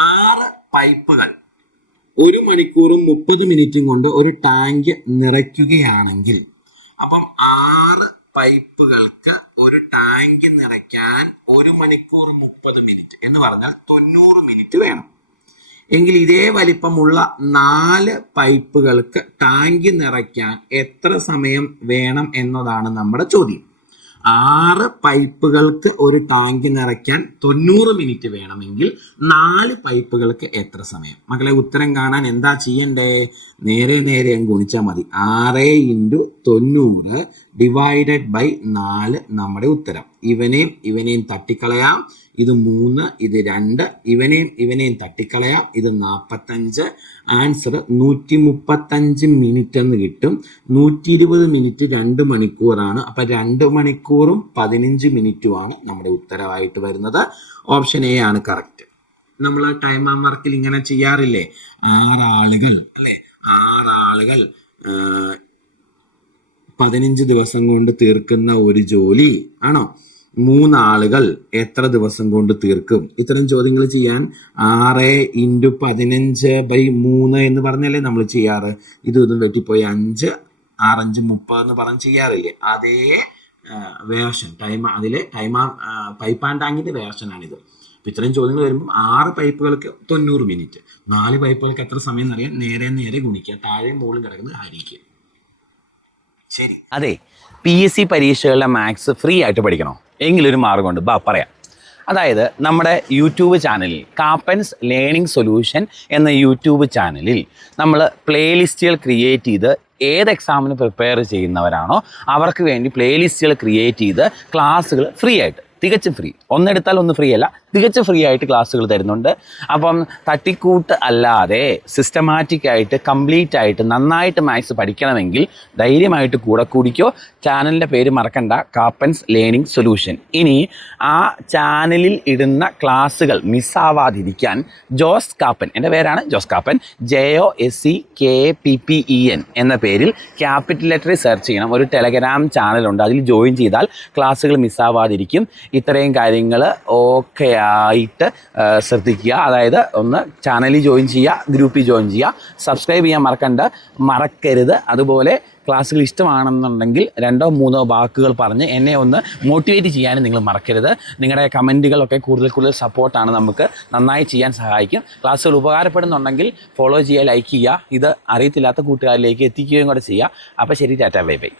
6 പൈപ്പുകൾ 1 മണിക്കൂറും 30 മിനിറ്റും കൊണ്ട് ഒരു ടാങ്ക് നിറയ്ക്കുകയാണെങ്കിൽ അപ്പം 6 പൈപ്പുകൾക്ക് ഒരു ടാങ്ക് നിറയ്ക്കാൻ 1 മണിക്കൂർ 30 മിനിറ്റ് എന്ന് പറഞ്ഞാൽ 90 മിനിറ്റ് വേണം. എങ്കിൽ ഇതേ വലിപ്പമുള്ള 4 പൈപ്പുകൾക്ക് ടാങ്ക് നിറയ്ക്കാൻ എത്ര സമയം വേണം എന്നതാണ് നമ്മുടെ ചോദ്യം. 6 പൈപ്പുകൾക്ക് ഒരു ടാങ്ക് നിറയ്ക്കാൻ 90 മിനിറ്റ് വേണമെങ്കിൽ 4 പൈപ്പുകൾക്ക് എത്ര സമയം? മക്കളെ, ഉത്തരം കാണാൻ എന്താ ചെയ്യണ്ടേ? നേരെ ഗുണിച്ചാൽ മതി. 6 × 90 ഡിവൈഡഡ് ബൈ 4 നമ്മുടെ ഉത്തരം. ഇവനെയും തട്ടിക്കളയാം. ഇത് 3, ഇത് 2, ഇവനെയും തട്ടിക്കളയാം. ഇത് 45. ആൻസർ 135 മിനിറ്റ് എന്ന് കിട്ടും. 120 മിനിറ്റ് 2 മണിക്കൂറാണ്. അപ്പൊ 2 മണിക്കൂറും 15 മിനിറ്റുമാണ് നമ്മുടെ ഉത്തരവായിട്ട് വരുന്നത്. ഓപ്ഷൻ എ ആണ് കറക്റ്റ്. നമ്മൾ ടൈം ആൻഡ് വർക്കിൽ ഇങ്ങനെ ചെയ്യാറില്ലേ? 6 ആളുകൾ അല്ലെ, 6 ആളുകൾ 15 ദിവസം കൊണ്ട് തീർക്കുന്ന ഒരു ജോലി ആണോ? 3 ആളുകൾ എത്ര ദിവസം കൊണ്ട് തീർക്കും? ഇത്തരം ചോദ്യങ്ങൾ ചെയ്യാൻ 6 × 15/3 എന്ന് പറഞ്ഞല്ലേ നമ്മൾ ചെയ്യാറ്. ഇതും വെട്ടിപ്പോയി 5, 6 × 5 30 എന്ന് പറഞ്ഞ് ചെയ്യാറില്ലേ? അതേ വേർഷൻ അതിലെ പൈപ്പ് ആൻഡ് ടാങ്കിന്റെ വേർഷനാണിത്. ഇത്തരം ചോദ്യങ്ങൾ വരുമ്പോൾ 6 പൈപ്പുകൾക്ക് 90 മിനിറ്റ്, 4 പൈപ്പുകൾക്ക് എത്ര സമയം എന്നറിയാൻ നേരെ ഗുണിക്കുക, താഴെയും മുകളിലും കിടക്കുന്നത് ഹരിക്കുക. ശരി. അതെ, PSC പരീക്ഷകളിലെ മാത്സ് ഫ്രീ ആയിട്ട് പഠിക്കണോ? എങ്കിലൊരു മാർഗമുണ്ട്, പറയാം. അതായത് നമ്മുടെ യൂട്യൂബ് ചാനലിൽ കാപ്പൻസ് ലേണിംഗ് സൊല്യൂഷൻ എന്ന യൂട്യൂബ് ചാനലിൽ നമ്മൾ പ്ലേലിസ്റ്റുകൾ ക്രിയേറ്റ് ചെയ്ത് ഏത് എക്സാമിന് പ്രിപ്പയർ ചെയ്യുന്നവരാണോ അവർക്ക് വേണ്ടി പ്ലേലിസ്റ്റുകൾ ക്രിയേറ്റ് ചെയ്ത് ക്ലാസ്സുകൾ ഫ്രീ ആയിട്ട്, തികച്ചും ഫ്രീ, ഒന്നെടുത്താൽ ഒന്ന് ഫ്രീ അല്ല, തികച്ചും ഫ്രീ ആയിട്ട് ക്ലാസ്സുകൾ തരുന്നുണ്ട്. അപ്പം തട്ടിക്കൂട്ട് അല്ലാതെ സിസ്റ്റമാറ്റിക് ആയിട്ട് കംപ്ലീറ്റ് ആയിട്ട് നന്നായിട്ട് മാത്സ് പഠിക്കണമെങ്കിൽ ധൈര്യമായിട്ട് കൂടിക്കോ. ചാനലിൻ്റെ പേര് മറക്കണ്ട, കാപ്പൻസ് ലേണിംഗ് സൊല്യൂഷൻ. ഇനി ആ ചാനലിൽ ഇടുന്ന ക്ലാസ്സുകൾ മിസ്സാവാതിരിക്കാൻ ജോസ് കാപ്പൻ, എൻ്റെ പേരാണ് ജോസ് കാപ്പൻ, JOSCKPPEN എന്ന പേരിൽ ക്യാപിറ്റൽ ലെറ്ററിൽ സെർച്ച് ചെയ്യണം. ഒരു ടെലഗ്രാം ചാനലുണ്ട്, അതിൽ ജോയിൻ ചെയ്താൽ ക്ലാസ്സുകൾ മിസ്സാവാതിരിക്കും. ഇത്രയും കാര്യങ്ങൾ ഓക്കെ ആയിട്ട് ശ്രദ്ധിക്കുക. അതായത് ഒന്ന് ചാനലിൽ ജോയിൻ ചെയ്യുക, ഗ്രൂപ്പിൽ ജോയിൻ ചെയ്യുക, സബ്സ്ക്രൈബ് ചെയ്യാൻ മറക്കരുത്. അതുപോലെ ക്ലാസ്സുകൾ ഇഷ്ടമാണെന്നുണ്ടെങ്കിൽ 2-3 വാക്കുകൾ പറഞ്ഞ് എന്നെ ഒന്ന് മോട്ടിവേറ്റ് ചെയ്യാനും നിങ്ങൾ മറക്കരുത്. നിങ്ങളുടെ കമൻറ്റുകളൊക്കെ കൂടുതൽ സപ്പോർട്ടാണ്, നമുക്ക് നന്നായി ചെയ്യാൻ സഹായിക്കും. ക്ലാസ്സുകൾ ഉപകാരപ്പെടുന്നുണ്ടെങ്കിൽ ഫോളോ ചെയ്യുക, ലൈക്ക് ചെയ്യുക, ഇത് അറിയത്തില്ലാത്ത കൂട്ടുകാരിലേക്ക് എത്തിക്കുകയും കൂടെ ചെയ്യുക. അപ്പോൾ ശരി, ടാറ്റാ, ബൈ ബൈ.